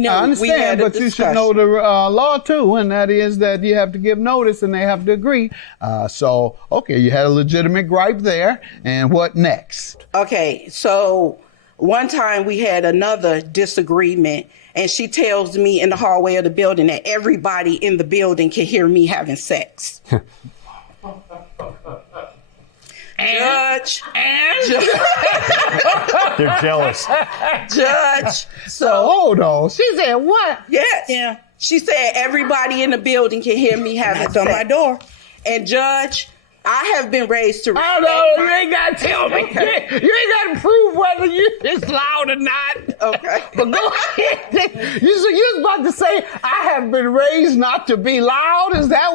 No, I we had understand, a but you should know the law too, and that is that you have to give notice and they have to agree. Okay, you had a legitimate gripe there, and what next? Okay, so one time we had another disagreement, and she tells me in the hallway of the building that everybody in the building can hear me having sex. Judge. They're jealous. Judge. So hold on. She said what? Yes. Yeah. She said everybody in the building can hear me having That's sex. on my door. And Judge, I have been raised to respect. You ain't got to tell me. Okay. You ain't got to prove whether it's loud or not. Okay. But go ahead. You was about to say, I have been raised not to be loud. Is that